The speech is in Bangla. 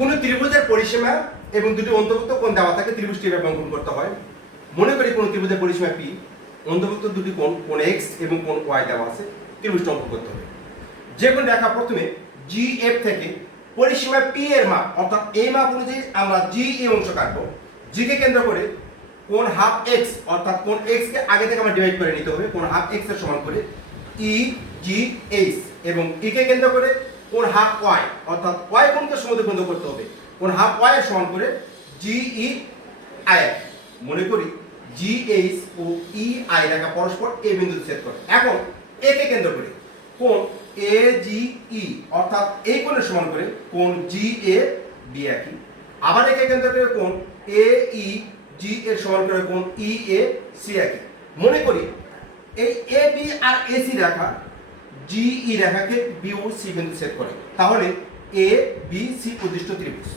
কোনো ত্রিভুজের পরিসীমা এবং দুটি অন্তর্ভুক্ত কোণ দেওয়া থাকে, ত্রিভুজটি এভাবে অঙ্কন করতে হয়। মনে করি কোন ত্রিভুজের পরিসীমা পি অন্তর্ভুক্ত দুটি কোণ কোণ এক্স এবং কোণ ওয়াই দেওয়া আছে, ত্রিভুজটি অঙ্কন করতে হবে। যে কোনো রেখা প্রথমে জি এফ থেকে পরিসীমা পি এর মাপ, অর্থাৎ এই মাপ অনুযায়ী আমরা জি এই অংশ কাটবো। জি কে কেন্দ্র করে কোন হাফ এক্স অর্থাৎ কোন এক্স কে আগে থেকে আমরা ডিভাইড করে নিতে হবে কোন হাফ এক্সের সমান করে ই জি এইচ এবং ই কে কেন্দ্র করে কোন হাফ ওয়াই, অর্থাৎ ওয়াই কোণকে সমুদ্র কেন্দ্র করতে হবে। কোন হাফ ওয়াই সমান করে জি ই আই মনে করি জি এইচ ও ই আই রেখা পরস্পর এ বিন্দুতে ছেদ করে। এখন এ কে কেন্দ্র করে? কোন এ জি ই অর্থাৎ এই কোণের সমান করে কোন জি এ বি একই। আবার একে কেন্দ্র করে কোন এ ই জি এর সমান করে কোন ই এ সি একই। মনে করি এই এ বি আর A C Rekha G E রেখাকে বি ও সি বিন্দু সেট করে। তাহলে এ বি সি উদ্দিষ্ট ত্রিভুজ।